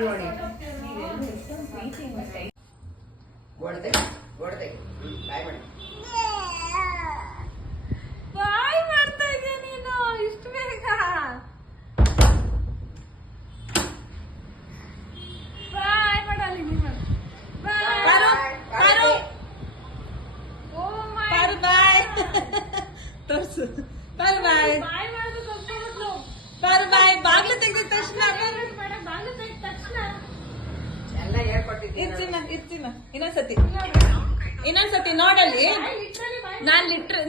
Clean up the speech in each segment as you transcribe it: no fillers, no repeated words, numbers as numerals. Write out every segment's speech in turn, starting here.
ನೋಡಿ ಹೊಡೆದೆ ಹೊಡೆದೆ ಬಾಯ್ ಮಾಡಿ ಬಾಯ್ ಮಾಡ್ತಾ ಇದೀಯ ನೀನು ಇಷ್ಟು ಬೇಗ ಬಾಯ್ ಮಾಡಲಿ ನೀನು ಬಾಯ್ ಓ ಮೈ ಪಾರು ಬಾಯ್ ತೋರ್ಸು ಪಾರು ಬಾಯ್ ಬಾಯ್ ಮಾಡೋದು ಕಲ್ತ್ಕೊಂಡ್ಬಿಟ್ಲು ಪಾರು ಬಾಯ್ ಬಾಗ್ಲು ತೆಗ್ದಿದ ತಕ್ಷಣ ಬಾಗಿಲು ತೆಗ್ದ ತಕ್ಷಣ ಎಲ್ಲ ಹೇಳ್ಕೊಟ್ಟಿದ್ದೀನಿ ಇರ್ತೀನ ಇನ್ನೊಂದ್ಸತಿ ನೋಡಲ್ಲಿ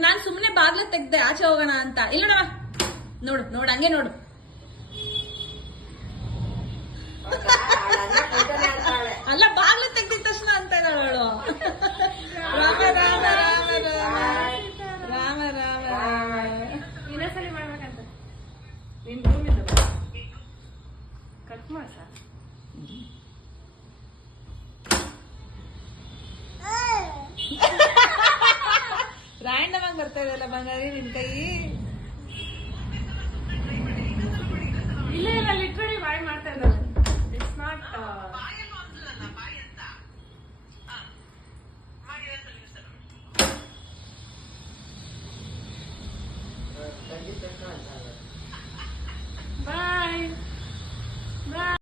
ನಾನ್ ಸುಮ್ನೆ ಬಾಗ್ಲು ತೆಗ್ದೆ ಆಚೆ ಹೋಗೋಣ ಅಂತ ಇಲ್ಲ ನೋಡು ನೋಡು ಹಂಗೆ ನೋಡು ಅಲ್ಲ ಬಾಗ್ಲು ತೆಗ್ದಿದ ತಕ್ಷಣ ಅಂತ ಹೇಳೋಳು ರಾಮ ರಾಮ ರಾಮ ರಾಮ ರಾಮ ರಾಮ ರಾಮ ಇನ್ನೊಂದ್ಸಲಿ ಮಾಡ್ಬೇಕಂತ ನಿನ್ ರೂಮಿಂದ ಕಟ್ ಮಾಡ ರ್ಯಾಂಡಮ್ ಆಗಿ ಬರ್ತಾ ಇದೆಯಲ್ಲ ಬಂಗಾರಿ ನಿನ್ ಕೈ